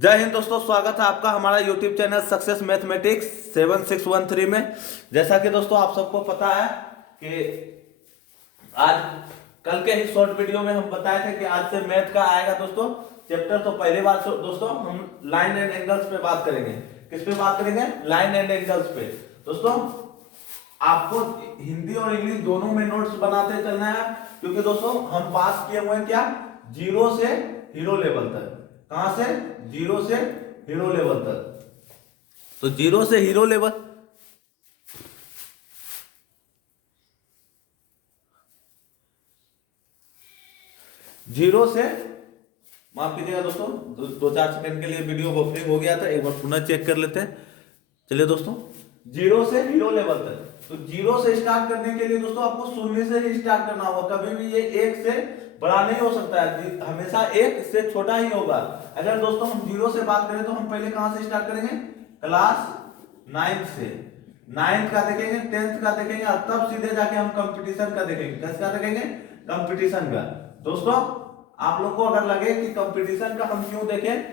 जय हिंद दोस्तों, स्वागत है आपका हमारा यूट्यूब चैनल सक्सेस मैथमेटिक्स 7613 में। जैसा कि दोस्तों आप सबको पता है कि आज कल के ही शॉर्ट वीडियो में हम बताए थे कि आज से मैथ का आएगा दोस्तों चैप्टर। तो पहली बार दोस्तों हम लाइन एंड एंगल्स पे बात करेंगे। किस पे बात करेंगे? लाइन एंड एंगल्स पे। दोस्तों आपको हिंदी और इंग्लिश दोनों में नोट्स बनाते चलना है, क्योंकि दोस्तों हम पास किए हुए हैं क्या, जीरो से हीरो लेवल तक। कहां से? जीरो से हीरो लेवल तक। तो जीरो से हीरो लेवल, जीरो से, माफ कीजिएगा दोस्तों, दो चार सेकंड के लिए वीडियो बफरिंग हो गया था, एक बार पुनः चेक कर लेते हैं। चलिए दोस्तों, जीरो से हीरो लेवल तक। तो जीरो से स्टार्ट करने के लिए दोस्तों आपको शून्य से ही स्टार्ट करना होगा। कभी भी ये एक से बड़ा नहीं हो सकता है, हमेशा एक से छोटा ही होगा। अगर दोस्तों हम जीरो से बात करें तो हम पहले कहां से स्टार्ट करेंगे? क्लास 9th से। 9th का देखेंगे, 10th का देखेंगे, और तब सीधे जाके हम कंपटीशन का देखेंगे। किसका देखेंगे? कंपटीशन का। दोस्तों आप लोग को अगर लगे कि कंपटीशन का हम क्यों देखें,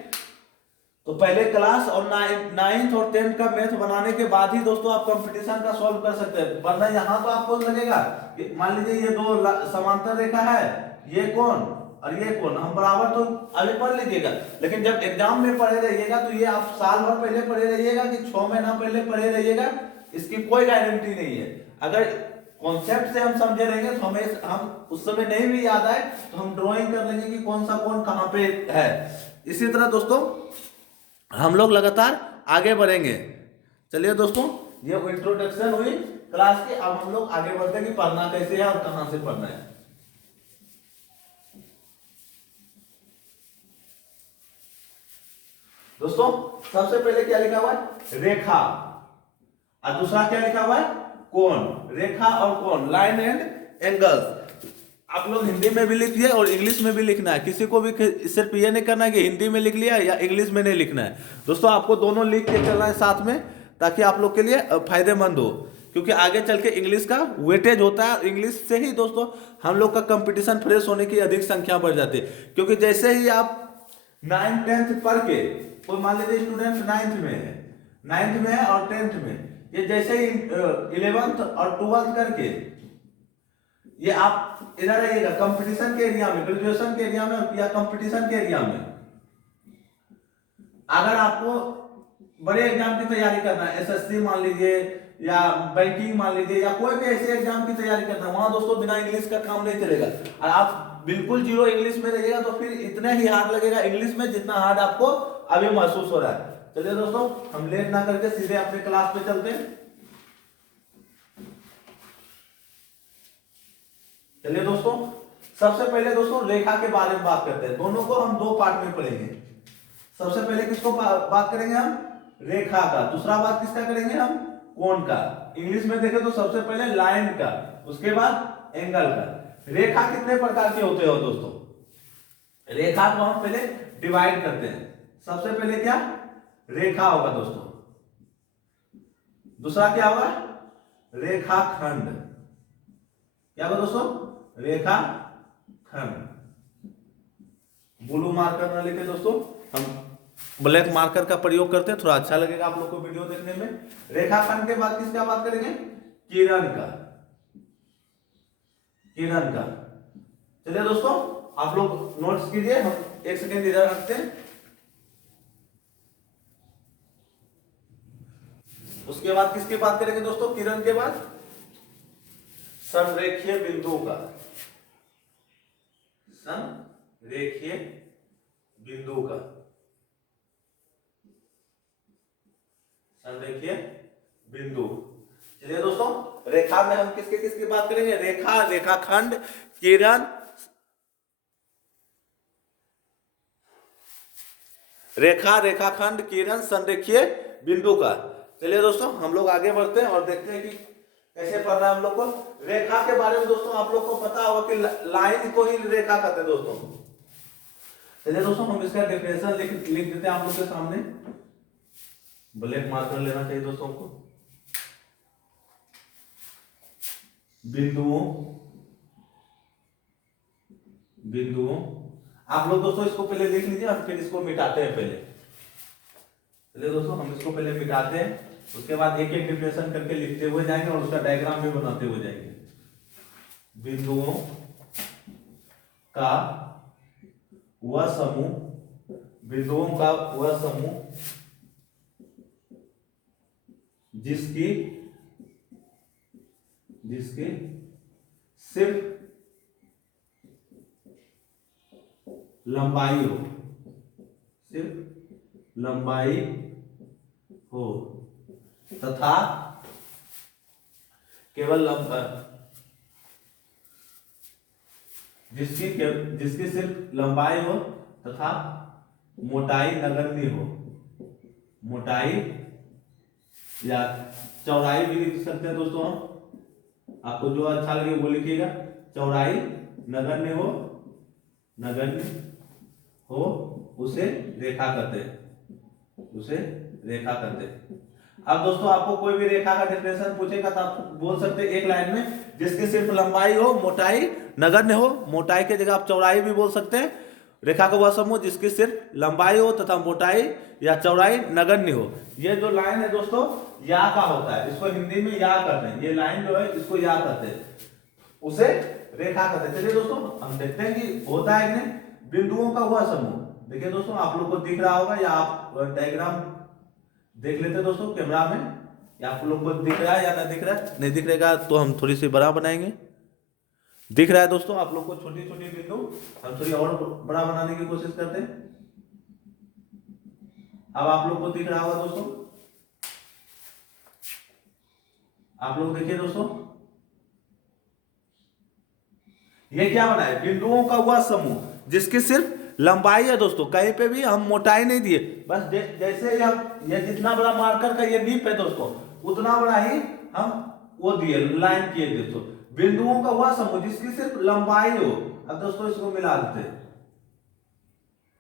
तो पहले क्लास और 9th और 10th का मैथ बनाने के बाद ही दोस्तों आप कंपटीशन का सॉल्व कर सकते हैं। वरना यहाँ तो आपको लगेगा कि मान लीजिए ये दो समांतर रेखा है, ये कौन और ये कौन, हम बराबर तो अभी पढ़ लीजिएगा, लेकिन जब एग्जाम में पढ़े रहिएगा तो ये आप साल भर पहले पढ़े रहिएगा कि 6 महीना पहले पढ़े रहिएगा, इसकी कोई गारंटी नहीं है। अगर कॉन्सेप्ट से हम समझे रहेंगे तो हम उस समय नहीं भी याद आए तो हम ड्राइंग कर लेंगे कि कौन सा कौन कहां पे है। इसी तरह दोस्तों हम लोग लगातार आगे बढ़ेंगे। चलिए दोस्तों, ये इंट्रोडक्शन हुई क्लास की। अब हम लोग आगे बढ़ते हैं कि पढ़ना कैसे है और कहां से पढ़ना है। दोस्तों सबसे पहले क्या लिखा हुआ है? रेखा। और दूसरा क्या लिखा हुआ है? कोण। रेखा और कोण, लाइन एंड एंगल्स। आप लोग हिंदी में भी लिखिए और इंग्लिश में भी लिखना है। किसी को भी सिर्फ ये नहीं करना है कि हिंदी में लिख लिया या इंग्लिश में नहीं लिखना है। दोस्तों आपको दोनों लिख के चलना है साथ में, ताकि आप लोग के लिए फायदेमंद हो, क्योंकि आगे चल के इंग्लिश का वेटेज होता है। इंग्लिश से ही दोस्तों हम लोग का कंपटीशन फ्रेश होने की अधिक संख्या बढ़ जाती है। क्योंकि जैसे ही आप 9th 10th पढ़ के, कोई मान लीजिए स्टूडेंट 9th में है और 10th में, ये जैसे ही 11th और 12th करके ये आप इधर आइएगा कंपटीशन के एरिया में, ग्रेजुएशन के एरिया में या कंपटीशन के एरिया में। अगर आपको बड़े एग्जाम की तैयारी करना है, एसएससी मान लीजिए या बैंकिंग मान लीजिए या कोई भी ऐसे एग्जाम की तैयारी करना है, वहां दोस्तों बिना इंग्लिश का काम नहीं चलेगा। और आप बिल्कुल जीरो इंग्लिश में रहिएगा तो फिर इतना ही हार्ड लगेगा इंग्लिश में जितना हार्ड आपको अभी महसूस हो रहा है। चलिए दोस्तों, हम लेट ना करके सीधे अपने क्लास पे चलते हैं। चलिए दोस्तों, सबसे पहले दोस्तों रेखा के बारे में बात करते हैं। दोनों को हम दो पार्ट में पढ़ेंगे। सबसे पहले किसको बात करेंगे हम? रेखा का। दूसरा बात किसका करेंगे हम? कोण का। इंग्लिश में देखें तो सबसे पहले लाइन का, उसके बाद एंगल का। रेखा कितने प्रकार के होते हो दोस्तों? रेखा को हम पहले डिवाइड करते हैं। सबसे पहले क्या? रेखा होगा दोस्तों। दूसरा क्या होगा? रेखाखंड। क्या होगा दोस्तों? रेखा खंड। ब्लू मार्कर ना लेके दोस्तों हम ब्लैक मार्कर का प्रयोग करते हैं, थोड़ा अच्छा लगेगा आप लोग को वीडियो देखने में। रेखाखंड के बाद किसका बात करेंगे? किरण का। किरण का। चलिए दोस्तों, आप लोग नोट्स कीजिए, हम एक सेकेंड इधर रखते हैं। उसके बाद किसकी बात करेंगे दोस्तों? किरण के बाद संरेखीय बिंदु का। संरेखीय बिंदु का। संरेखीय बिंदु। चलिए दोस्तों, रेखा में हम किसके किसकी बात करेंगे? रेखा, रेखाखंड, किरण, रेखा, रेखाखंड, किरण, संरेखीय बिंदु का। चलिए दोस्तों, हम लोग आगे बढ़ते हैं और देखते हैं कि कैसे पढ़ना है हम लोग को। रेखा के बारे में दोस्तों आप लोग को पता होगा कि लाइन को ही रेखा कहते हैं दोस्तों। चलिए दोस्तों, हम इसका डेफिनेशन लिख देते हैं आप लोग के सामने। ब्लैक मार्कर लेना चाहिए दोस्तों को। बिंदुओं, बिंदुओं, आप लोग दोस्तों इसको पहले लिख लीजिए और फिर इसको मिटाते हैं पहले। चलिए दोस्तों हम इसको पहले मिटाते हैं, उसके बाद एक एक डिफिनेशन करके लिखते हुए जाएंगे और उसका डायग्राम भी बनाते हुए जाएंगे। बिंदुओं का वह समूह, बिंदुओं का वह समूह जिसकी सिर्फ लंबाई हो, सिर्फ लंबाई हो तथा केवल जिसकी सिर्फ लंबाई हो तथा मोटाई नगण्य हो, मोटाई या चौड़ाई भी लिख सकते हैं दोस्तों हम, आपको जो अच्छा लगे वो लिखिएगा। चौड़ाई नगण्य हो, उसे रेखा कहते हैं, उसे रेखा कहते हैं। अब दोस्तों आपको कोई भी रेखा का डेफिनेशन पूछेगा तो आप बोल सकते हैं एक लाइन में, जिसकी सिर्फ लंबाई हो, मोटाई नगण्य हो, मोटाई की जगह आप चौड़ाई भी बोल सकते हैं। रेखा का वह समूह जिसकी सिर्फ लंबाई हो तथा मोटाई या चौड़ाई नगण्य हो। ये जो लाइन है दोस्तों या का होता है, इसको हिंदी में या कहते हैं। ये लाइन जो है इसको या कहते हैं, उसे रेखा कहते हैं। चलिए दोस्तों हम देखते हैं कि होता है कि नहीं। बिंदुओं का वह समूह, देखिए दोस्तों आप लोग को दिख रहा होगा या आप डायग्राम देख लेते दोस्तों कैमरा में, या आप लोग को दिख रहा है या नहीं दिख रहा है। नहीं दिख रहेगा तो हम थोड़ी सी बड़ा बनाएंगे। दिख रहा है दोस्तों आप लोग को छोटी छोटी बिंदु, हम थोड़ी और बड़ा बनाने की कोशिश करते हैं। अब आप लोग को दिख रहा होगा दोस्तों, आप लोग देखिए दोस्तों ये क्या बना है, बिंदुओं का वह समूह जिसकी सिर्फ लंबाई है दोस्तों, कहीं पे भी हम मोटाई नहीं दिए, बस जैसे ये जितना बड़ा मार्कर का ये नीप है दोस्तों उतना बड़ा ही हम वो दिए, लाइन किए दोस्तों। बिंदुओं का वह समूह जिसकी सिर्फ लंबाई हो। अब दोस्तों इसको मिला देते हैं।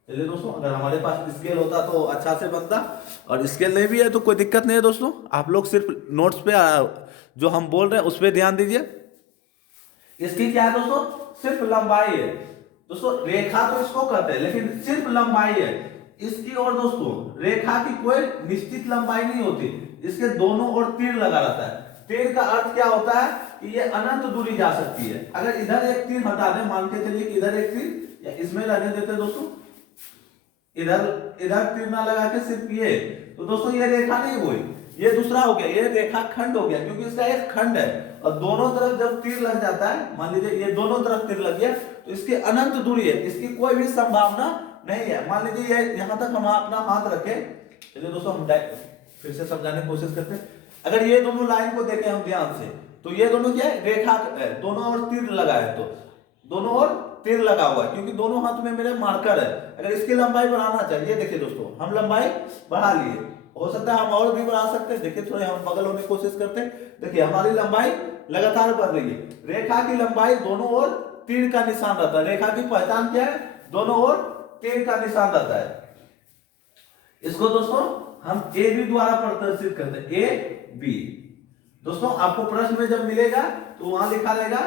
चलिए दोस्तों अगर हमारे पास स्केल होता तो अच्छा से बनता, और स्केल नहीं भी है तो कोई दिक्कत नहीं है दोस्तों। आप लोग सिर्फ नोट्स पे जो हम बोल रहे हैं उस पर ध्यान दीजिए। इसकी क्या है दोस्तों, सिर्फ लंबाई है दोस्तों। रेखा तो इसको कहते हैं लेकिन सिर्फ लंबाई है इसकी। और दोस्तों रेखा की कोई निश्चित लंबाई नहीं होती, इसके दोनों ओर तीर लगा रहता है। तीर का अर्थ क्या होता है कि ये अनंत दूरी जा सकती है। अगर इधर एक तीर हटा दें, मान के चलिए कि इधर एक तीर, या इसमें रहने देते दोस्तों, इधर तीर ना लगा के सिर्फ ये, तो दोस्तों ये रेखा नहीं हुई, ये दूसरा हो गया, ये रेखा खंड हो गया, क्योंकि इसका एक खंड है और दोनों तरफ जब तीर लग जाता है, मान लीजिए ये दोनों तरफ तीर लग गया तो इसकी अनंत दूरी है, इसकी कोई भी संभावना नहीं है। मान लीजिए ये यहां तक हम अपना हाथ रखे, चलिए दोस्तों हम फिर से समझाने की कोशिश करते हैं। अगर ये दोनों लाइन को देखें हम ध्यान से, तो ये दोनों क्या है, रेखा है, दोनों ओर तीर लगा है, तो दोनों ओर तीर लगा हुआ है क्योंकि दोनों हाथ में मेरे मार्कर है। अगर इसकी लंबाई बढ़ाना चाहिए, देखिए दोस्तों हम लंबाई बढ़ा लिए, हो सकता है हम और भी बढ़ा सकते हैं। देखिए थोड़े हम बगल होने की कोशिश करते हैं, देखिए हमारी लंबाई लगातार बढ़ रही है। रेखा की लंबाई दोनों ओर तीर का निशान रहता है। रेखा की पहचान क्या है, दोनों ओर तीर का निशान रहता है। इसको दोस्तों हम ए बी द्वारा प्रदर्शित करते हैं, ए बी। दोस्तों आपको प्रश्न में जब मिलेगा तो वहां लिखा रहेगा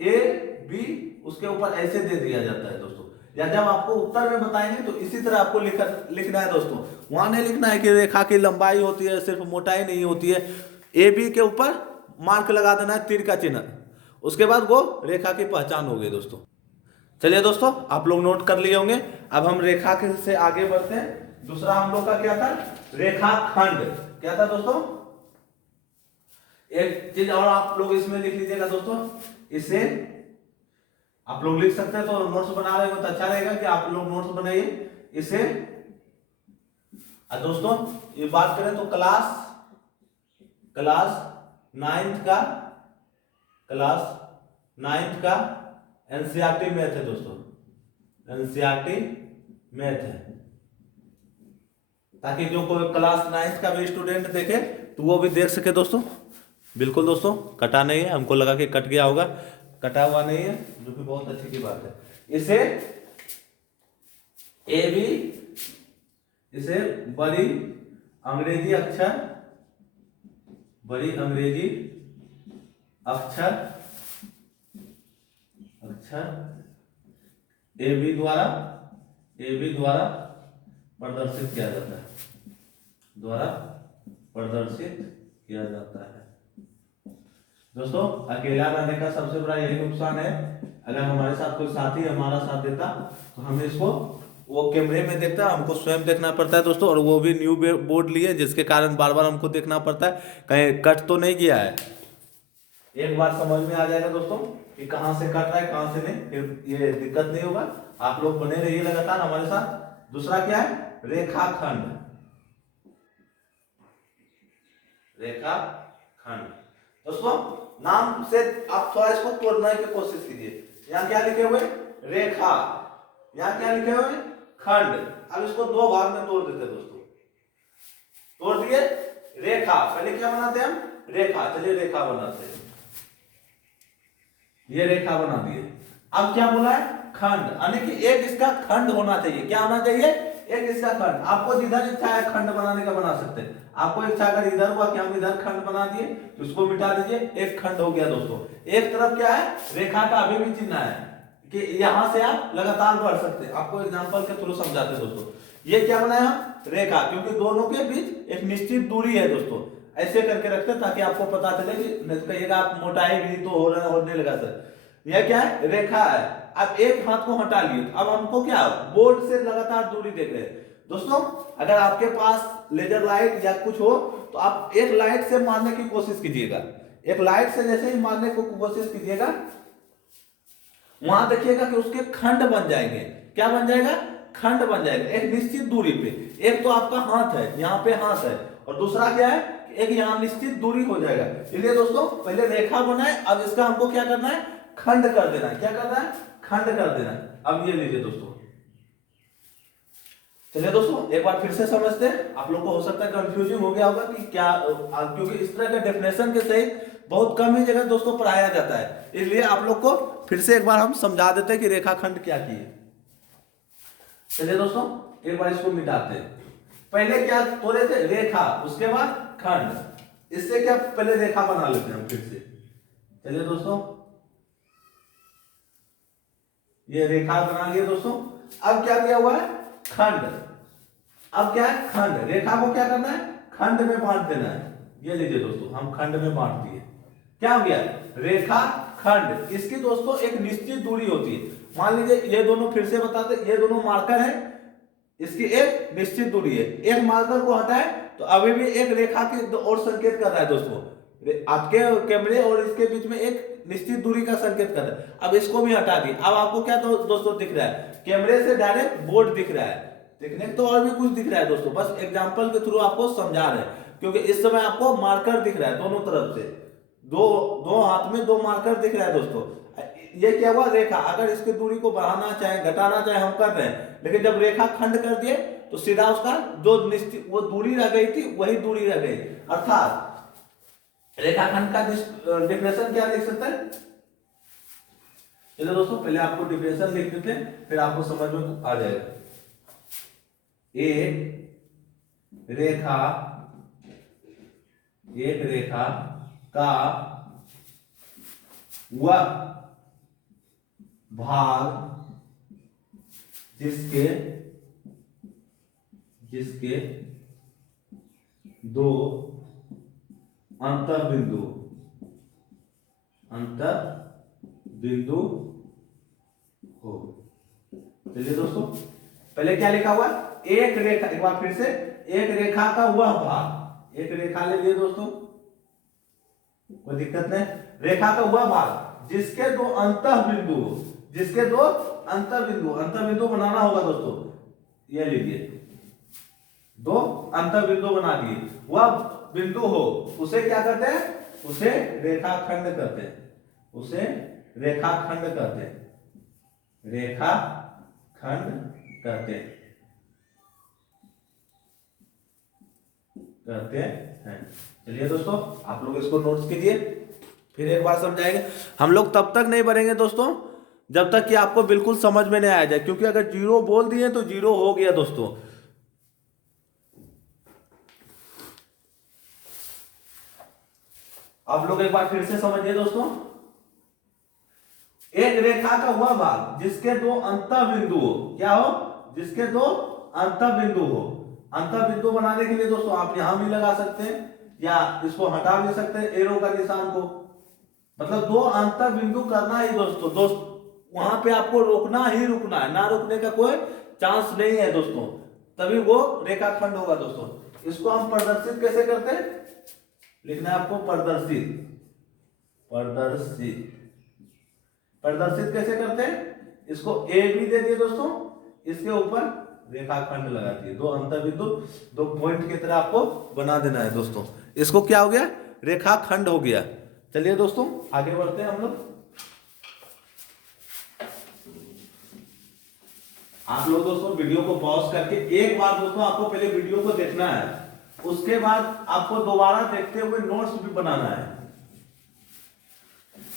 ए बी, उसके ऊपर ऐसे दे दिया जाता है दोस्तों। या जब आपको उत्तर में बताएंगे तो इसी तरह आपको लिखना है दोस्तों। वहां नहीं लिखना है कि रेखा की लंबाई होती है, सिर्फ मोटाई नहीं होती है। ए बी के ऊपर मार्क लगा देना है, तीर का चिन्ह, उसके बाद वो रेखा की पहचान हो गई दोस्तों। चलिए दोस्तों आप लोग नोट कर लिए होंगे। अब हम रेखा से आगे बढ़ते हैं। दूसरा हम लोग का क्या था, रेखाखंड। क्या था दोस्तों, एक चीज और आप लोग इसमें लिख लीजिएगा दोस्तों, इसे आप लोग लिख सकते हैं, तो नोट्स बना रहे हो तो अच्छा रहेगा कि आप लोग नोट्स बनाइए इसे। दोस्तों ये बात करें तो क्लास नाइन्थ का एनसीईआरटी मैथ है दोस्तों, एनसीईआरटी मैथ है, ताकि जो कोई क्लास 9th का भी स्टूडेंट देखे तो वो भी देख सके दोस्तों। बिल्कुल दोस्तों कटा नहीं है, हमको लगा कि कट गया होगा, कटा हुआ नहीं है, जो कि बहुत अच्छी की बात है। इसे ए बी, इसे बड़ी अंग्रेजी अक्षर ए बी द्वारा प्रदर्शित किया जाता है। द्वारा प्रदर्शित किया जाता है। दोस्तों अकेला रहने का सबसे बड़ा यही नुकसान है, अगर हमारे साथ कोई साथी हमारा साथ देता तो हम इसको वो कैमरे में देखता, हमको स्वयं देखना पड़ता है दोस्तों, और वो भी न्यू बोर्ड लिए जिसके कारण बार बार हमको देखना पड़ता है कहीं कट तो नहीं गया है। एक बार समझ में आ जाएगा दोस्तों कि कहाँ से कट रहा है कहाँ से नहीं, फिर ये दिक्कत नहीं होगा। आप लोग बने रहिए लगातार हमारे साथ। दूसरा क्या है, रेखाखंड। रेखाखंड दोस्तों नाम से आप थोड़ा इसको तोड़ने की कोशिश कीजिए। यहाँ क्या लिखे हुए, रेखा, यहाँ क्या लिखे हुए, खंड। अब इसको दो भाग में तोड़ देते हैं दोस्तों, तोड़ दिए। रेखा पहले क्या बनाते हैं हम, रेखा, चलिए रेखा बनाते हैं, ये रेखा बना दिए। अब क्या बोला है, खंड, यानी कि एक इसका खंड होना चाहिए। क्या होना चाहिए, एक इसका खंड। आपको जिधर इच्छा है खंड बनाने का बना सकते हैं। आपको इच्छा अगर इधर हुआ कि हम इधर खंड बना दिए तो इसको मिटा दीजिए, एक खंड हो गया दोस्तों। एक तरफ क्या है, रेखा का अभी भी चिन्ह है कि यहां से आप लगातार बढ़ सकते हैं। आपको एग्जांपल के थ्रू समझाते हैं दोस्तों। ये क्या बनाया, रेखा, क्योंकि दोनों के बीच एक निश्चित दूरी है दोस्तों, ऐसे करके रखते हैं ताकि आपको पता चले कि नहीं तो कहिएगा आप मोटाई भी तो हो रहा है, होने लगा सर। यह क्या है, रेखा है। अब एक हाथ को हटा लिए, अब हमको क्या, बोर्ड से लगातार दूरी देख रहे हैं दोस्तों। अगर आपके पास लेजर लाइट या कुछ हो तो आप एक लाइट से मारने की कोशिश कीजिएगा। एक लाइट से जैसे ही मारने की कोशिश कीजिएगा, वहां देखिएगा कि उसके खंड बन जाएंगे। क्या बन जाएगा, खंड बन जाएगा एक निश्चित दूरी पे। एक तो आपका हाथ है, यहाँ पे हाथ है, और दूसरा क्या है, एक यहाँ निश्चित दूरी हो जाएगा। इसलिए दोस्तों पहले रेखा बनाए, अब इसका हमको क्या करना है, खंड कर देना है। क्या करना है, खंड कर देना है। अब ये लीजिए दोस्तों, चलिए दोस्तों एक बार फिर से समझते हैं। आप लोग को हो सकता है कंफ्यूजिंग हो गया होगा कि क्या, क्योंकि इस तरह के डेफिनेशन के सहित बहुत कम ही जगह दोस्तों पढ़ाया जाता है, इसलिए आप लोग को फिर से एक बार हम समझा देते हैं कि रेखाखंड क्या की है। चलिए दोस्तों एक बार इसको मिटाते हैं। पहले क्या तोड़े थे, रेखा, उसके बाद खंड। इससे क्या, पहले रेखा बना लेते हैं हम फिर से। चलिए दोस्तों ये रेखा बना लिए दोस्तों। अब क्या दिया हुआ है, खंड। अब क्या है, खंड। रेखा को क्या करना है, खंड में बांट देना है। ये लीजिए दोस्तों, हम खंड में बांट दिए। क्या हो गया, रेखा खंड। इसकी दोस्तों एक निश्चित दूरी होती है। मान लीजिए ये दोनों, फिर से बताते, ये दोनों मार्कर है, इसकी एक निश्चित दूरी है। एक मार्कर को हटाए तो अभी भी एक रेखा की ओर संकेत कर रहा है दोस्तों। आपके कैमरे और इसके बीच में एक निश्चित दूरी का संकेत कर रहा है। अब इसको भी हटा दी। अब आपको क्या तो दोस्तों दिख रहा है, कैमरे से डायरेक्ट बोर्ड दिख रहा है। दिखने तो और भी कुछ दिख रहा है दोस्तों, बस एग्जांपल के थ्रू आपको समझा रहे हैं, क्योंकि इस समय आपको मार्कर दिख रहा है दोनों तरफ से। दो दो हाथ में दो मार्कर दिख रहा है दोस्तों। ये क्या हुआ, रेखा। अगर इसकी दूरी को बढ़ाना चाहे घटाना चाहे हम कर रहे हैं, लेकिन जब रेखा खंड कर दिए तो सीधा उसका जो निश्चित वो दूरी रह गई थी वही दूरी रह गई। अर्थात रेखाखंड का डिफिनेशन क्या लिख सकते हैं, चलिए दोस्तों पहले आपको डिफिनेशन लिख देते हैं, फिर आपको समझ में आ जाएगा। एक रेखा का वह भाग जिसके दो अंतर बिंदु हो। चलिए दोस्तों पहले क्या लिखा हुआ, एक रेखा, एक बार फिर से, एक रेखा का वह भाग। एक रेखा ले लिए दोस्तों, कोई दिक्कत नहीं। रेखा का वह भाग जिसके दो अंतर बिंदु हो, जिसके दो अंतर बिंदु बनाना होगा दोस्तों। ये लीजिए, दो अंतर बिंदु बना दिए। वह बिंदु हो, उसे क्या कहते हैं, उसे रेखाखंड कहते हैं। उसे रेखाखंड कहते हैं, रेखाखंड कहते हैं। चलिए दोस्तों आप लोग इसको नोट्स कीजिए, फिर एक बार समझाएंगे। हम लोग तब तक नहीं बढ़ेंगे दोस्तों जब तक कि आपको बिल्कुल समझ में नहीं आ जाए, क्योंकि अगर जीरो बोल दिए तो जीरो हो गया दोस्तों। आप लोग एक बार फिर से समझिए दोस्तों। एक रेखा का वह भाग जिसके दो अंतर बिंदु हो, क्या हो, जिसके दो अंतर बिंदु हो, अंतर बिंदु बनाने के लिए दोस्तों आप यहां भी लगा सकते हैं या इसको हटा भी सकते हैं एरो का निशान को। मतलब दो अंतर बिंदु करना ही दोस्तों, वहां पे आपको रुकना ही रुकना है, ना रुकने का कोई चांस नहीं है दोस्तों, तभी वो रेखाखंड होगा दोस्तों। इसको हम प्रदर्शित कैसे करते हैं, लिखना है आपको प्रदर्शित। प्रदर्शित प्रदर्शित कैसे करते हैं, इसको ए बी दे दिए दोस्तों, इसके ऊपर रेखाखंड लगा दिए, दो अंतर बिंदु दो पॉइंट की तरह आपको बना देना है दोस्तों। इसको क्या हो गया, रेखाखंड हो गया। चलिए दोस्तों आगे बढ़ते हैं हम लोग। आप लोग दोस्तों वीडियो को पॉज करके एक बार दोस्तों आपको पहले वीडियो को देखना है, उसके बाद आपको दोबारा देखते हुए नोट्स भी बनाना है।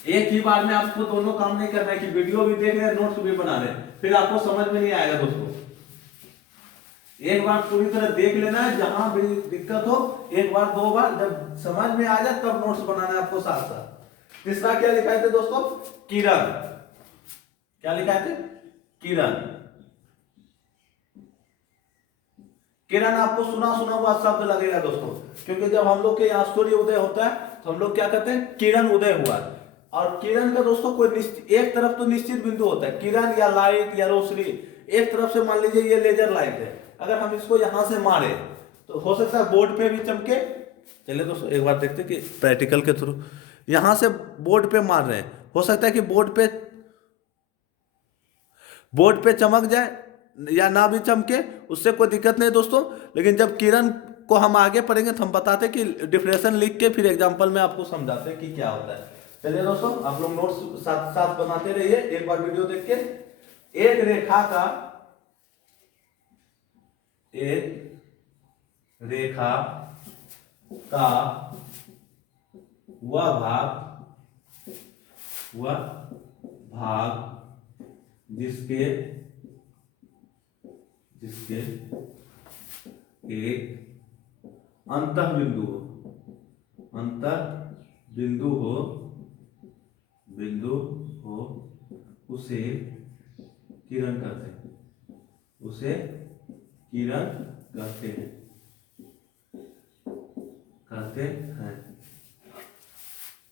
एक ही बार में आपको दोनों काम नहीं करना है कि वीडियो भी देख रहे हैं नोट्स भी बना रहे हैं, फिर आपको समझ में नहीं आएगा दोस्तों। एक बार पूरी तरह देख लेना है, जहां भी दिक्कत हो एक बार दो बार, जब समझ में आ जाए तब नोट्स बनाना है आपको साथ साथ। तीसरा क्या लिखा है दोस्तों, किरण। क्या लिखा है, किरण। किरण आपको सुना सुना हुआ शब्द लगेगा दोस्तों, क्योंकि जब हम लोग के यहाँ सूर्य उदय होता है तो हम लोग क्या कहते हैं, किरण उदय हुआ। और किरण का दोस्तों कोई एक तरफ तो निश्चित बिंदु होता है, किरण या लाइट या रोशनी एक तरफ से, मान लीजिए ये लेजर लाइट है, अगर हम इसको यहां से मारे तो हो सकता है बोर्ड पे भी चमके। चलिए दोस्तों एक बार देखते हैं कि प्रैक्टिकल के थ्रू, यहां से बोर्ड पे मार रहे हैं, हो सकता है कि बोर्ड पे चमक जाए या ना भी चमके, उससे कोई दिक्कत नहीं दोस्तों। लेकिन जब किरण को हम आगे पढ़ेंगे तो हम बताते हैं कि डिफरेंशिएशन लिख के फिर एग्जांपल में आपको समझाते हैं कि क्या होता है। चलिए दोस्तों आप लोग नोट्स साथ साथ बनाते रहिए, एक बार वीडियो देख के। एक रेखा का वह भाग जिसके एक अंतः बिंदु हो उसे किरण कहते हैं।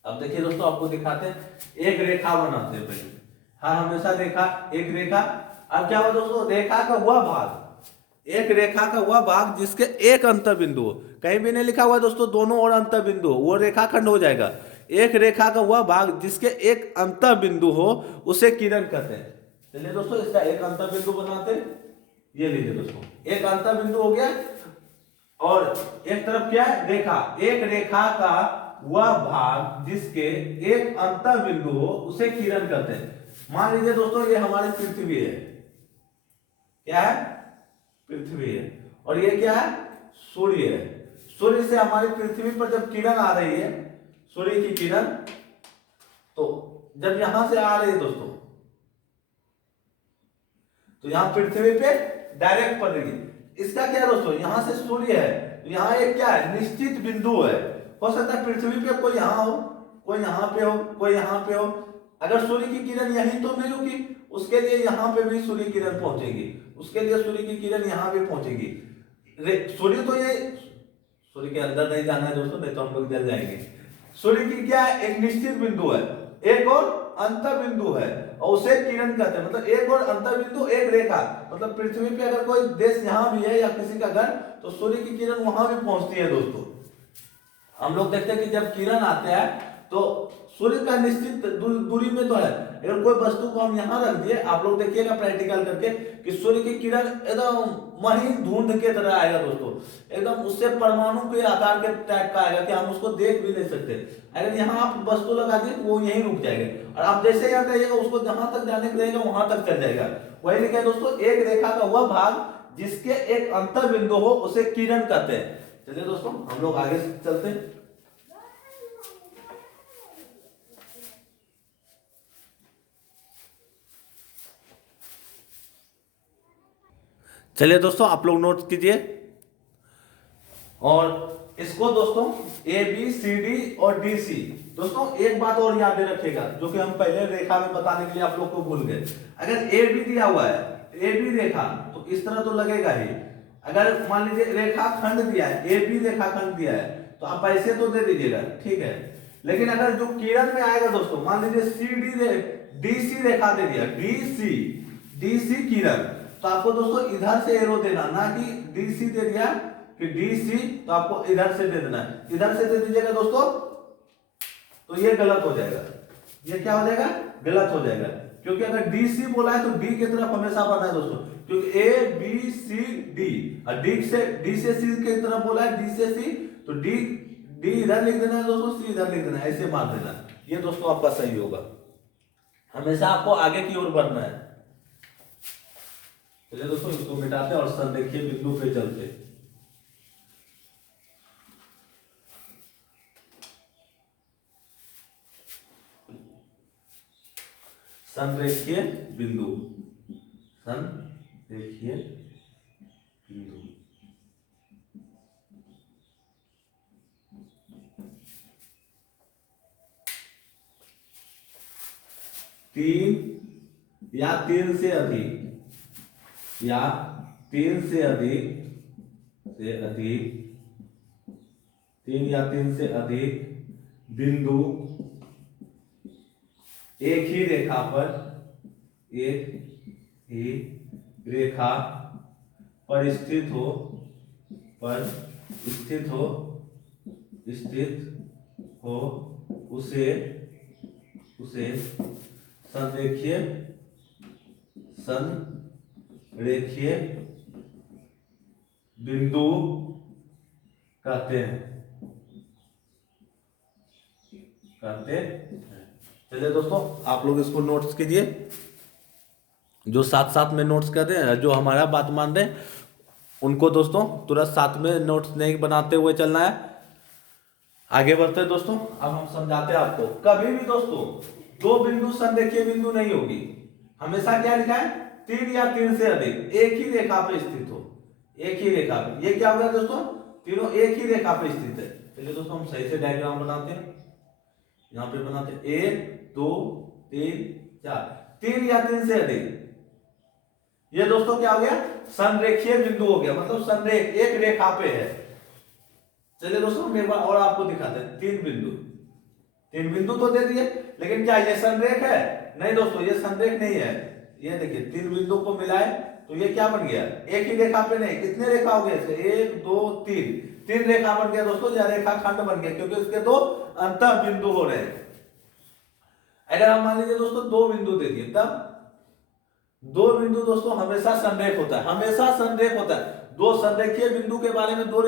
अब देखिए दोस्तों आपको दिखाते हैं, एक रेखा बनाते हैं पहले। हाँ हमेशा रेखा, एक रेखा। अब क्या हुआ दोस्तों, रेखा का वह भाग, एक रेखा का वह भाग जिसके एक अंतर बिंदु हो, कहीं भी नहीं लिखा हुआ दोस्तों दोनों और अंतर बिंदु हो, वो रेखाखंड हो जाएगा। एक रेखा का वह भाग जिसके एक अंतर बिंदु हो उसे किरण कहते हैं। चलिए दोस्तों इसका एक अंतर बिंदु बनाते हैं, ये लीजिए दोस्तों एक अंतर बिंदु हो गया, और एक तरफ क्या है, रेखा। एक रेखा का वह भाग जिसके एक अंतर बिंदु हो उसे किरण कहते हैं। मान लीजिए दोस्तों ये हमारी पृथ्वी है, क्या है, पृथ्वी है, और ये क्या है, सूर्य है। सूर्य से हमारी पृथ्वी पर जब किरण आ रही है, सूर्य की किरण, तो जब यहां से आ रही है दोस्तों तो यहां पृथ्वी पे डायरेक्ट पड़ेगी। इसका क्या दोस्तों, यहां से सूर्य है तो यहां एक क्या है, निश्चित बिंदु है। हो सकता है पृथ्वी पे कोई यहां हो, कोई यहां पे हो, कोई यहां पे हो। अगर सूर्य की किरण यहीं तो नहीं रुकी, उसके लिए यहां पे भी सूर्य किरण पहुंचेगी, उसके लिए सूर्य की किरण यहां भी पहुंचेगी। सूर्य तो ये सूर्य के अंदर नहीं जाना है दोस्तों, नहीं तो हम लोग जल जाएंगे। सूर्य की क्या है, एक निश्चित बिंदु है, एक और अंतर बिंदु है, और उसे किरण कहते हैं। मतलब एक और अंतर बिंदु, एक रेखा। मतलब पृथ्वी पे अगर कोई देश यहां भी है या किसी का घर, तो सूर्य की किरण वहां भी पहुंचती है दोस्तों। हम लोग देखते हैं कि जब किरण आते हैं तो सूर्य का निश्चित दूरी में तो है, अगर कोई वस्तु को हम यहां रख दिए, आप लोग देखिएगा प्रैक्टिकल करके कि सूर्य की किरण एकदम महीन धुंध के तरह आएगा दोस्तों, एकदम उससे परमाणु के आकार के टाइप का आएगा कि हम उसको देख भी नहीं सकते। अगर यहाँ आप वस्तु लगा दिए तो वो यहीं रुक जाएगा, और आप जैसे यहाँ जाइएगा उसको जहां तक जाने को रहेगा वहां तक चल जाएगा। वही लिखा है दोस्तों, एक रेखा का वह भाग जिसके एक अंतर बिंदु हो उसे किरण कहते हैं। चलिए दोस्तों हम लोग आगे चलते हैं। चलिए दोस्तों आप लोग नोट कीजिए, और इसको दोस्तों ए बी सी डी और डी सी। दोस्तों एक बात और याद रखिएगा जो कि हम पहले रेखा में बताने के लिए आप लोग को भूल गए। अगर ए बी दिया हुआ है, ए बी रेखा, तो इस तरह तो लगेगा ही। अगर मान लीजिए रेखाखंड दिया है, ए बी रेखाखंड दिया है, तो आप ऐसे तो दे दीजिएगा, ठीक है। लेकिन अगर जो किरण में आएगा दोस्तों, मान लीजिए सी डी डी सी रेखा दे दिया, डी सी किरण, तो आपको दोस्तों इधर से एरो देना, ना कि डी सी दे दिया कि डी सी, तो आपको इधर से दे देना है, इधर से दे दीजिएगा दोस्तों, तो ये गलत हो जाएगा। ये क्या हो जाएगा? गलत हो जाएगा, क्योंकि अगर डी सी बोला है तो डी की तरफ हमेशा बढ़ना है दोस्तों, क्योंकि ए बी सी डी, और डी से सी की तरफ बोला है, डी से सी, तो डी इधर लिख देना है दोस्तों, सी इधर लिख देना है, ऐसे मार देना। ये दोस्तों आपका सही होगा, हमेशा आपको आगे की ओर बढ़ना है। चलिए दोस्तों इसको मिटाते हैं और संरेखीय बिंदु पे चलते हैं। संरेखीय बिंदु, संरेखीय बिंदु, तीन या तीन से अधिक, या तीन से अधिक, तीन या तीन से अधिक बिंदु एक ही रेखा पर, एक ही रेखा पर स्थित हो, उसे संरेखीय बिंदु कहते हैं। चलिए दोस्तों आप लोग इसको नोट्स कीजिए, जो साथ साथ में नोट्स कर रहे हैं, जो हमारा बात मान रहे हैं उनको दोस्तों तुरंत साथ में नोट्स नहीं बनाते हुए चलना है। आगे बढ़ते हैं दोस्तों, अब हम समझाते हैं आपको। कभी भी दोस्तों दो बिंदु संरेखीय बिंदु नहीं होगी, हमेशा क्या लिखा है? तीन या तीन से अधिक एक ही रेखा पे स्थित हो, एक ही रेखा पे। ये क्या होगा दोस्तों? तीनों एक ही रेखा पे स्थित है। चलिए दोस्तों हम सही से डायग्राम बनाते हैं, यहाँ पे बनाते हैं 1 2 3 4, तीन या तीन से अधिक। ये दोस्तों क्या हो गया? संरेखीय बिंदु हो गया, मतलब संरेख एक रेखा पे है। चलिए दोस्तों हम एक बार और आपको दिखाते हैं। तीन बिंदु तो दे दिए, लेकिन क्या ये संरेख है? नहीं दोस्तों ये संरेख नहीं है। ये देखिए तीन बिंदु को मिलाए तो ये क्या बन गया? एक ही रेखा पे नहीं, कितने रेखा हो गए इसके? 1 2 3, तीन रेखा बन गया दोस्तों, या रेखा खंड बन गया, क्योंकि इसके दो अंतः बिंदु हो रहे हैं। अगर हम मान लीजिए दोस्तों दो बिंदु दे दिए, तब दो बिंदु दोस्तों हमेशा संरेख होता है, हमेशा संरेख होता है। दो संरेखीय बिंदु के बारे में दो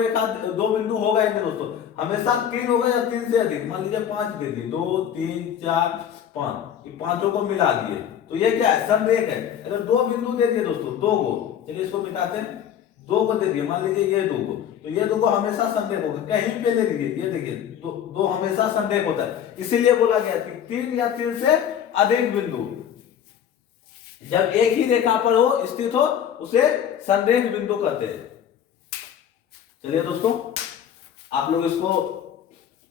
बिंदु होगा ही नहीं दोस्तों, हमेशा तीन होगा या तीन से अधिक। मान लीजिए 5 दे दिए, 2 3 4 5, ये पांचों को मिला दिए, तो ये क्या है? संरेख है। अगर दो बिंदु दे दिए दोस्तों, दो को, चलिए इसको मिटाते हैं, दो को दे दिए, मान लीजिए ये दो को, तो ये दो को हमेशा संरेख होगा। कहीं पे ले लीजिए, ये देखिए दो हमेशा संरेख होता है। इसीलिए बोला गया कि तीन या तीन से अधिक बिंदु जब एक ही रेखा पर हो, स्थित हो, उसे संरेख बिंदु कहते हैं। चलिए दोस्तों आप लोग इसको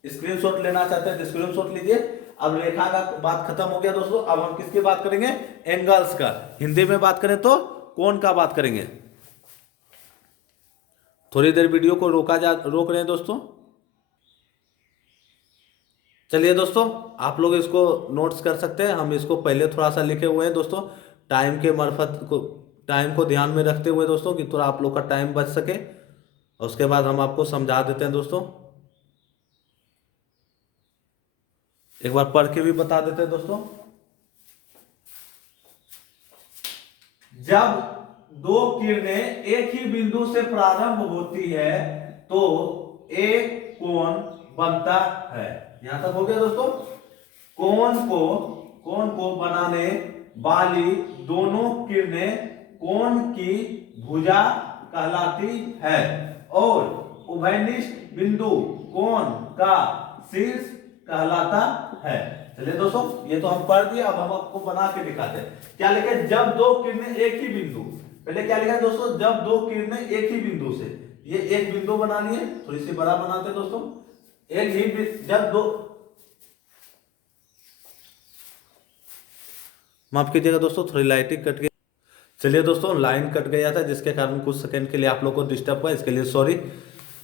स्क्रीनशॉट लेना चाहते हैं तो स्क्रीनशॉट लीजिए। अब रेखा का बात खत्म हो गया दोस्तों, अब हम किसकी बात करेंगे? एंगल्स का। हिंदी में बात करें तो कोण का बात करेंगे। थोड़ी देर वीडियो को रोक रहे हैं दोस्तों। चलिए दोस्तों आप लोग इसको नोट्स कर सकते हैं, हम इसको पहले थोड़ा सा लिखे हुए हैं दोस्तों, टाइम को ध्यान में रखते हुए दोस्तों, कि थोड़ा आप लोग का टाइम बच सके। और उसके बाद हम आपको समझा देते हैं दोस्तों, एक बार पढ़ के भी बता देते हैं दोस्तों। जब दो किरणें एक ही बिंदु से प्रारंभ होती है तो एक कोण बनता है। यहां तक हो गया दोस्तों। कोण को बनाने वाली दोनों किरणें कोण की भुजा कहलाती है, और उभयनिष्ठ बिंदु कोण का शीर्ष कहलाता है। चलिए दोस्तों ये तो हम पढ़ दिए, अब हम आपको बना के दिखाते हैं। क्या लिखा है? जब दो किरणें एक ही बिंदु, पहले क्या लिखा है दोस्तों? जब दो किरणें एक ही बिंदु से, ये एक बिंदु बना लिए, थोड़ी सी बड़ा बनाते हैं दोस्तों। एक ही जब दो, माफ कीजिएगा दोस्तों थोड़ी लाइटिंग कट गई। चलिए दोस्तों, लाइन कट गया था जिसके कारण कुछ सेकंड के लिए आप लोग को डिस्टर्ब हुआ, इसके लिए सॉरी।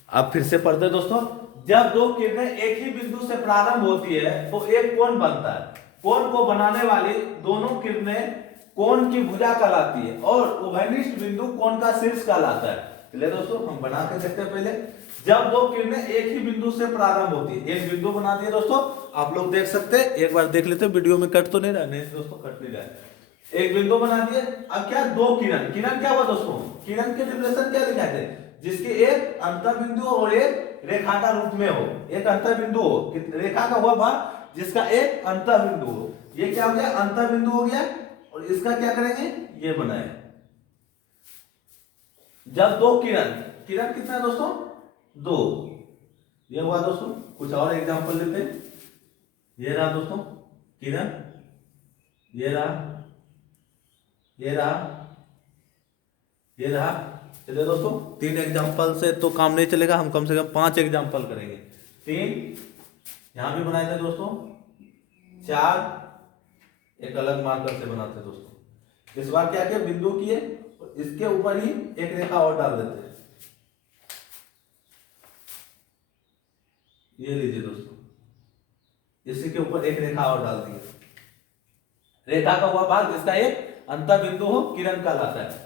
अब फिर से पढ़ते दोस्तों। जब दो किरणें एक ही बिंदु से प्रारंभ होती है तो एक कोण बनता है। कोण को बनाने वाली दोनों किरणें कोण की भुजा कहलाती है और उभयनिष्ठ बिंदु कोण का शीर्ष कहलाता है। चलिए दोस्तों, हम बना के देखते हैं पहले। जब दो किरणें एक ही बिंदु से प्रारंभ होती है, एक बिंदु बना दिए दोस्तों, आप लोग देख सकते हैं, एक बार देख लेते हैं, वीडियो में कट तो नहीं रहा? नहीं दोस्तों, कट नहीं रहा है। एक बिंदु बना दिए। अब क्या, दो किरण, किरण क्या हुआ दोस्तों? किरण के रिलेशन क्या दिखाए थे? जिसके एक अंतर बिंदु और एक रेखा का रूप में हो। एक अंतर बिंदु हो, रेखा का हुआ भाग जिसका एक अंतर बिंदु हो। ये क्या हो गया? अंतर बिंदु हो गया। और इसका क्या करेंगे? ये बनाए। जब दो किरण, किरण कितना है दोस्तों? दो। ये हुआ दोस्तों। कुछ और एग्जांपल लेते हैं। ये रहा दोस्तों किरण, ये रहा, ये रहा, ये रहा। चलिए दोस्तों, 3 एग्जांपल से तो काम नहीं चलेगा, हम कम से कम 5 एग्जांपल करेंगे। 3 यहां भी बनाए थे दोस्तों, 4 एक अलग मार्कर से बनाते दोस्तों। इस बार क्या किया, बिंदु किए और इसके ऊपर ही एक रेखा और डाल देते हैं। ये लीजिए दोस्तों, इसी के ऊपर एक रेखा और डाल दी। रेखा का हुआ भाग जिसका एक अंतर बिंदु हो, किरण कहलाता है।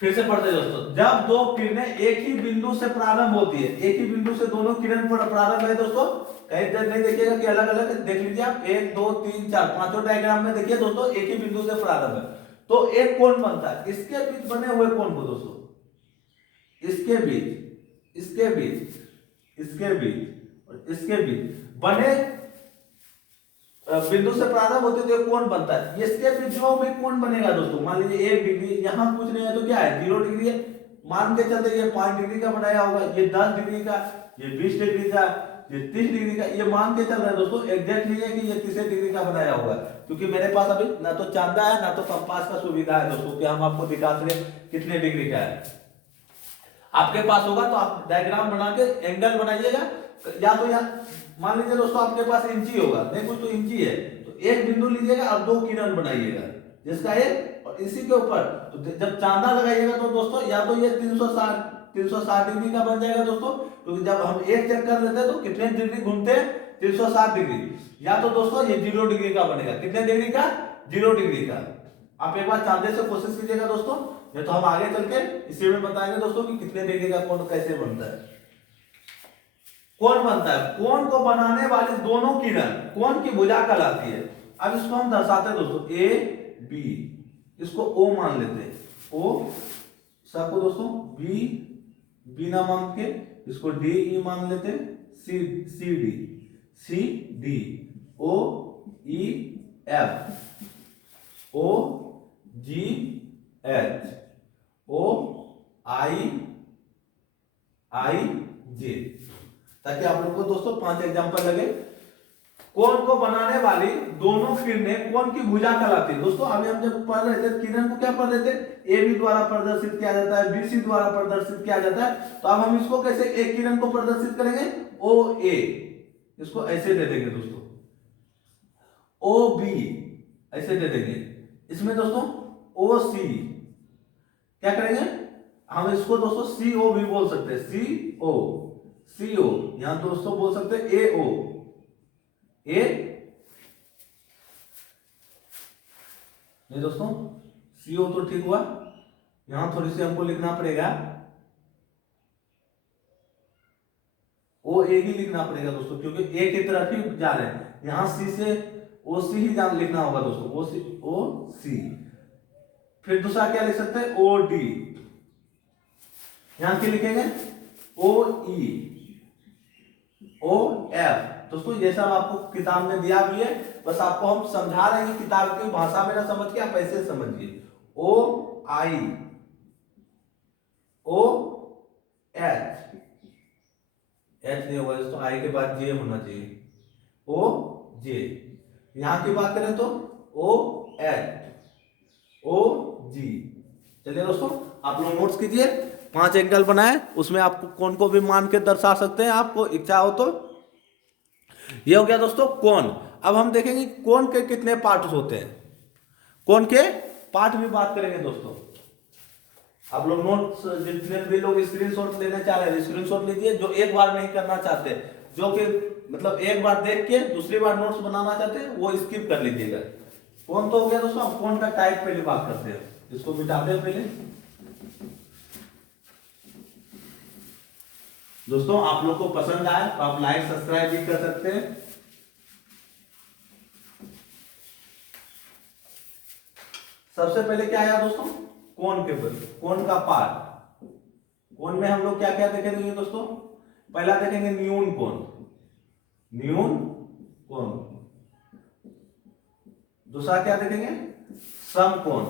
फिर से पढ़ते दोस्तों। जब दो किरणें एक ही बिंदु से प्रारंभ होती है, एक ही बिंदु से दोनों किरण प्रारंभ है दोस्तों, कहीं देर नहीं देखिएगा कि अलग अलग, देख लीजिए आप, 1 2 3 4 पांचों डायग्राम में देखिए दोस्तों, एक ही बिंदु से प्रारंभ है तो एक कोण बनता है। इसके बीच बने हुए कोण को दोस्तों, इसके बीच, इसके बीच, इसके बीच और इसके बीच बने बिंदु से प्रारंभ होते तो कोण बनता है। इसके भी जो भी कोण बनेगा दोस्तों, मान लीजिए 1 डिग्री, यहां पूछ रहे हैं तो क्या है, 0 डिग्री है। मान के चलते ये 5 डिग्री का बनाया होगा, ये 10 डिग्री का, ये 20 डिग्री का, ये 30 डिग्री का, ये मान के चल रहा है दोस्तों। एग्जैक्ट नहीं है कि ये 30 डिग्री का बनाया होगा, क्योंकि मेरे पास अभी ना तो चांदा है ना तो कंपास का सुविधा है दोस्तों कि हम आपको दिखा सके कितने डिग्री का है। आपके पास होगा तो आप डायग्राम बना के एंगल बनाइएगा, या तो यहाँ मान लीजिए दोस्तों आपके पास इंची होगा, नहीं कुछ तो इंची है, तो एक बिंदु लीजिएगा और 2 किरण बनाइएगा जिसका एक, और इसी के ऊपर तो जब चांदा लगाइएगा तो दोस्तों या तो ये 360 डिग्री का बन जाएगा दोस्तों, क्योंकि जब हम एक चेक कर लेते हैं तो कितने डिग्री घूमते हैं, 360 डिग्री। या तो दोस्तों ये 0 डिग्री का बनेगा, कितने डिग्री का? 0 डिग्री का। आप एक बार चांदे से कोशिश कीजिएगा दोस्तों, नहीं तो हम आगे चल के इसी में बताएंगे दोस्तों कि कितने डिग्री का कोण कैसे बनता है। कोण बनता है, कोण को बनाने वाली दोनों किरण कोण की भुजा कहलाती है। अब इसको हम दर्शाते हैं दोस्तों, ए बी, इसको ओ मान लेते हैं, ओ सबको दोस्तों, बी बी ना मान के इसको डी ई मान लेते हैं, सी सी डी, सी डी, ओ ई एफ, ओ जी एच, ओ आई आई जे, ताकि आप लोग को दोस्तों 5 एग्जांपल लगे। कोण को बनाने वाली दोनों किरणें कोण की भुजा कहलाती है दोस्तों। अभी हम जब पढ़ रहे थे किरण को क्या पढ़ रहे थे, ए बी द्वारा प्रदर्शित किया जाता है, बी सी द्वारा प्रदर्शित किया जाता है। तो अब हम इसको कैसे एक किरण को प्रदर्शित करेंगे, ओ ए, इसको ऐसे दे देंगे दोस्तों, ओ बी ऐसे दे देंगे। इसमें दोस्तों ओ सी क्या करेंगे, हम इसको दोस्तों सी ओ भी बोल सकते हैं, सी ओ, सी ओ, यहां दोस्तों बोल सकते हैं ए ओ, ए नहीं दोस्तों, सी ओ तो ठीक हुआ, यहां थोड़ी सी हमको लिखना पड़ेगा, ओ ए ही लिखना पड़ेगा दोस्तों, क्योंकि ए की तरफ ही जा रहे हैं। यहां सी से ओ सी ही जान लिखना होगा दोस्तों, ओ सी, ओ सी। फिर दूसरा क्या लिख सकते हैं, ओ डी, यहां क्या लिखेंगे, ओ ई, ओ एफ। दोस्तों ये सब आपको किताब में दिया भी है, बस आपको हम समझा रहे हैं किताब की भाषा में ना समझ के आप ऐसे समझिए। ओ आई, ओ एच, एच नहीं होगा दोस्तों, आई के बाद जे होना चाहिए, ओ जे। यहां की बात करें तो ओ एच, ओ जी। चलिए दोस्तों, आप लोग नोट्स कीजिए, 5 एंगल बनाए, उसमें आपको कोण को भी मान के दर्शा सकते हैं, आपको इच्छा हो तो। ये हो गया दोस्तों कोण। अब हम देखेंगे कोण के कितने पार्ट होते हैं। कोण के पार्ट भी बात करेंगे दोस्तों। आप लोग नोट्स जितने भी लोग स्क्रीनशॉट लेना चाह रहे हैं स्क्रीनशॉट लीजिए, जो एक बार नहीं करना चाहते, जो कि मतलब एक बार देख के दूसरी बार नोट्स बनाना चाहते हैं वो स्किप कर लीजिएगा। कौन तो हो गया दोस्तों, कौन का टाइप पहले बात करते हैं, इसको मिटाते हैं पहले। दोस्तों आप लोग को पसंद आए तो आप लाइक सब्सक्राइब भी कर सकते हैं। सबसे पहले क्या आया दोस्तों, कोण के बल, कोण का पार्ट। कोण में हम लोग क्या क्या देखेंगे दोस्तों, पहला देखेंगे न्यून कोण, न्यून कोण। दूसरा क्या देखेंगे, समकोण।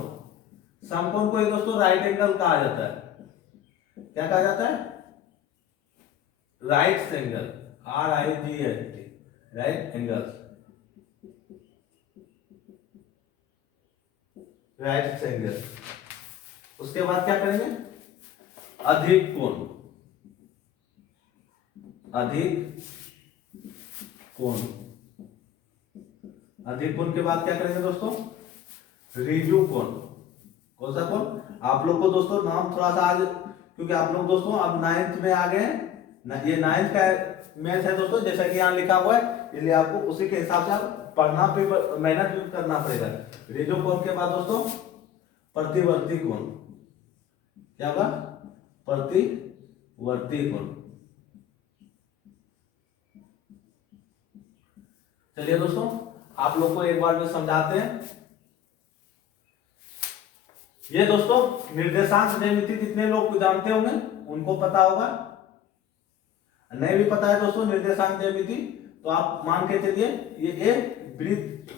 समकोण को दोस्तों राइट एंगल कहा जाता है। क्या कहा जाता है, right angle, RIGHT, right angle, right angle. उसके बाद क्या करेंगे, अधिक कोण, अधिक कोण। अधिक कोण के बाद क्या करेंगे दोस्तों, ऋजु कोण। कौन सा कोण, आप लोग को दोस्तों नाम थोड़ा सा आज, क्योंकि आप लोग दोस्तों अब 9th में आ गए, ये 9th का मैथ है दोस्तों, जैसा कि यहाँ लिखा हुआ है, इसलिए आपको उसी के हिसाब से आप पढ़ना भी, मेहनत भी करना पड़ेगा। ऋजु कोण के बाद दोस्तों प्रतिवर्ती कोण। क्या होगा, प्रतिवर्ती कोण। चलिए दोस्तों आप लोग को एक बार में समझाते हैं। ये दोस्तों निर्देशांक ज्यामिति कितने लोग जानते होंगे, उनको पता होगा। नहीं भी पता है दोस्तों निर्देशांक ज्यामिति तो आप मान के चलिए ये एक वृत्त,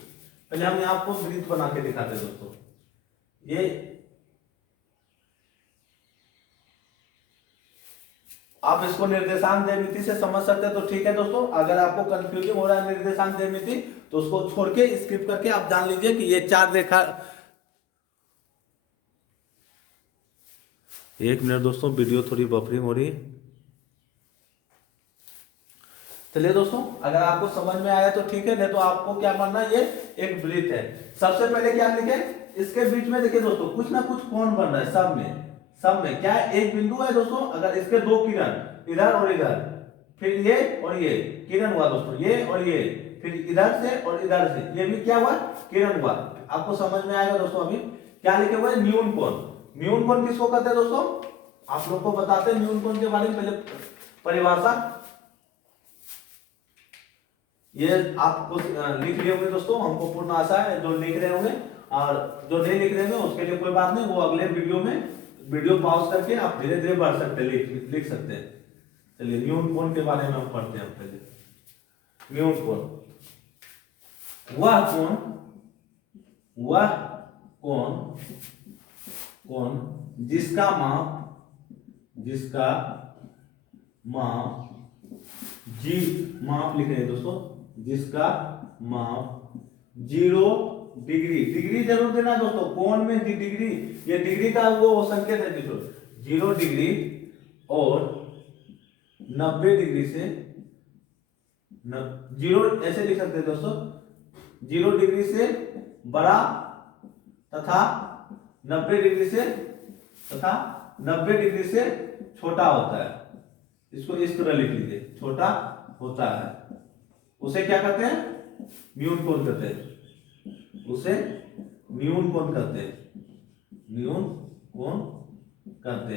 पहले हम आपको वृत्त बना के दिखाते हैं दोस्तों। ये आप इसको निर्देशांक ज्यामिति से समझ सकते हैं तो ठीक है दोस्तों। अगर आपको कंफ्यूजिंग हो रहा है निर्देशांक ज्यामिति तो उसको छोड़ के स्किप करके आप जान लीजिए कि ये 4 रेखा। एक मिनट दोस्तों, वीडियो थोड़ी बफरिंग हो रही है। चलिए दोस्तों अगर आपको समझ में आया तो ठीक है, नहीं तो आपको क्या करना है, ये एक वृत्त है। सबसे पहले क्या लिखे, इसके बीच में देखिए दोस्तों कुछ ना कुछ कोण बन रहा है, सब में क्या है, एक बिंदु है दोस्तों। अगर इसके 2 किरण इधर और इधर, फिर ये और ये किरण हुआ दोस्तों, ये और ये, फिर इधर से और इधर से, ये भी क्या हुआ, किरण हुआ। आपको समझ में आएगा दोस्तों। अभी क्या लिखे हुआ है, न्यून कोण। न्यून कोण किसको कहते हैं दोस्तों, आप लोग को बताते हैं न्यून कोण के बारे में। पहले परिभाषा ये आपको लिख लिए होंगे दोस्तों, हमको पूर्ण आशा है जो लिख रहे होंगे, और जो नहीं लिख रहे होंगे उसके लिए कोई बात नहीं, वो अगले वीडियो में वीडियो पॉज करके आप धीरे धीरे बढ़ सकते हैं, लिख सकते हैं। चलिए न्यून कोण के बारे में हम पढ़ते हैं। पहले न्यून कोण, वह कोण जिसका माप लिख रहे हैं दोस्तों, जिसका माप 0 डिग्री, डिग्री जरूर देना दोस्तों, कोण में डिग्री, ये डिग्री का वो संकेत है दोस्तों, 0 डिग्री और 90 डिग्री से 0 ऐसे लिख सकते हैं दोस्तों, 0 डिग्री से बड़ा तथा 90 डिग्री से छोटा होता है। इसको इस तरह लिख लीजिए, छोटा होता है, उसे क्या कहते हैं, न्यून कोण कहते हैं, उसे न्यून कोण कहते हैं, न्यून कोण कहते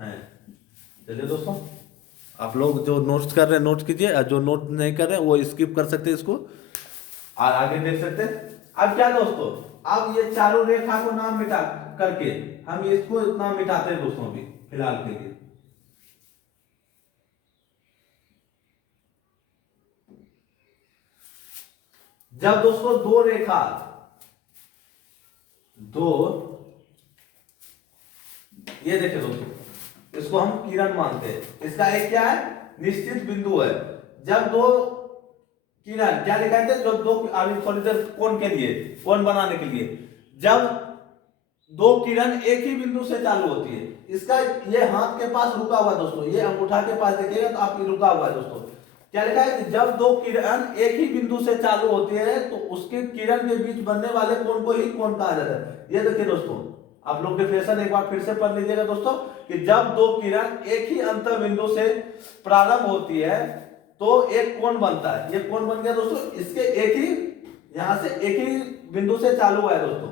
हैं। चलिए दोस्तों आप लोग जो नोट्स कर रहे हैं नोट कीजिए, और जो नोट नहीं कर रहे हैं वो स्किप कर सकते हैं इसको, और आगे देख सकते हैं। अब क्या दोस्तों, अब ये चारों रेखा को नाम मिटा करके हम इसको इतना मिटाते हैं दोस्तों अभी फिलहाल के लिए। जब दोस्तों दो रेखा, ये देखिए दोस्तों, इसको हम किरण मानते हैं, इसका एक क्या है, निश्चित बिंदु है। जब दो किरण, क्या लिखा है, जो दो थोड़ी देर कोण के लिए, कोण बनाने के लिए, जब दो किरण एक ही बिंदु से चालू होती है, इसका ये हाथ के पास रुका हुआ दोस्तों, ये अंगूठा के पास देखिएगा तो आप रुका हुआ है दोस्तों, क्या लिखा है कि जब दो किरण एक ही बिंदु से चालू होती है तो उसके किरण के बीच बनने वाले कोण को ही कोण कहा जाता है। ये देखिए दोस्तों, आप लोग डेफिनेशन एक बार फिर से पढ़ लीजिएगा दोस्तों, कि जब दो किरण एक ही अंतर बिंदु से प्रारंभ होती है तो एक कोण बनता है। ये कोण बन गया दोस्तों, इसके एक ही यहां से एक ही बिंदु से चालू हुआ है दोस्तों।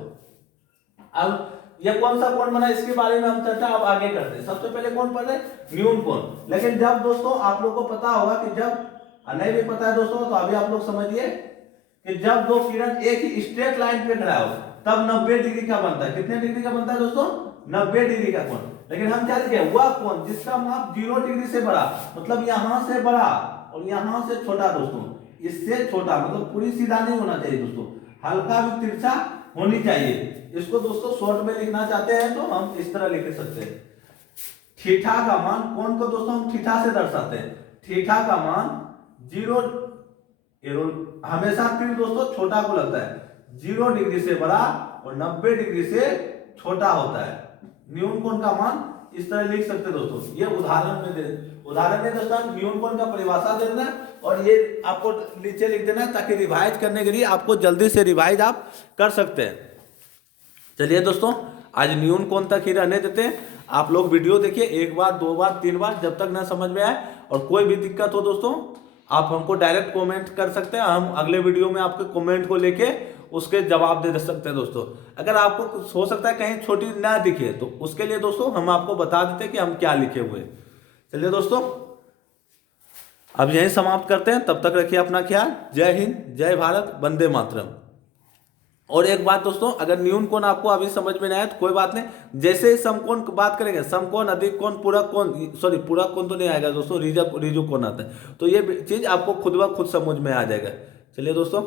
अब ये कौन सा कोण बना, इसके बारे में हम चर्चा अब आगे करते हैं। सबसे पहले कौन पढ़ रहे, न्यून कोण। लेकिन जब दोस्तों आप लोग को पता होगा कि जब नहीं भी पता है दोस्तों तो अभी आप लोग समझिए कि जब दो किरण एक ही स्ट्रेट लाइन पे खड़ा हो तब 90 डिग्री का बनता है। कितने डिग्री का बनता है दोस्तों, 90 डिग्री का कोण। लेकिन हम क्या लिखे, वह कोण जिसका माप 0 डिग्री से बड़ा, मतलब यहां से बड़ा और यहां से छोटा दोस्तों, इससे छोटा, मतलब पूरी सीधा नहीं होना चाहिए दोस्तों, हल्का भी तिरछा होनी चाहिए। इसको दोस्तों शॉर्ट में लिखना चाहते हैं तो हम इस तरह लिख सकते हैं। थीटा का मान, कोण को दोस्तों हम थीटा से दर्शाते हैं। थीटा का मान 0 हमेशा तीर दोस्तों छोटा को लगता है, 0 डिग्री से बड़ा और 90 डिग्री से छोटा होता है। न्यून कोण का मान इस तरह लिख सकते हैं दोस्तों। ये उदाहरण में दोस्तों न्यून कोण का परिभाषा दे देना और ये आपको नीचे लिख देना ताकि रिवाइज करने के लिए आपको जल्दी से रिवाइज आप कर सकते हैं। चलिए दोस्तों, आज न्यून कोण तक ही रहने देते हैं। आप लोग वीडियो देखिए 1 बार 2 बार 3 बार, जब तक ना समझ में आए। और कोई भी दिक्कत हो दोस्तों आप हमको डायरेक्ट कमेंट कर सकते हैं, हम अगले वीडियो में आपके कमेंट को लेके उसके जवाब दे सकते हैं दोस्तों। अगर आपको हो सकता है कहीं छोटी ना दिखे तो उसके लिए दोस्तों हम आपको बता देते हैं कि हम क्या लिखे हुए। चलिए दोस्तों, अब यहीं समाप्त करते हैं। तब तक रखिए अपना ख्याल। जय हिंद, जय भारत, वंदे मातरम। और एक बात दोस्तों, अगर न्यून कोण आपको अभी समझ में नहीं आया तो कोई बात नहीं, जैसे ही समकोण की बात करेंगे, समकोण, अधिक कोण, पूरक कोण, सॉरी पूरक कोण तो नहीं आएगा दोस्तों, रिजु कोण आता है, तो ये चीज आपको खुद ब खुद समझ में आ जाएगा। चलिए दोस्तों।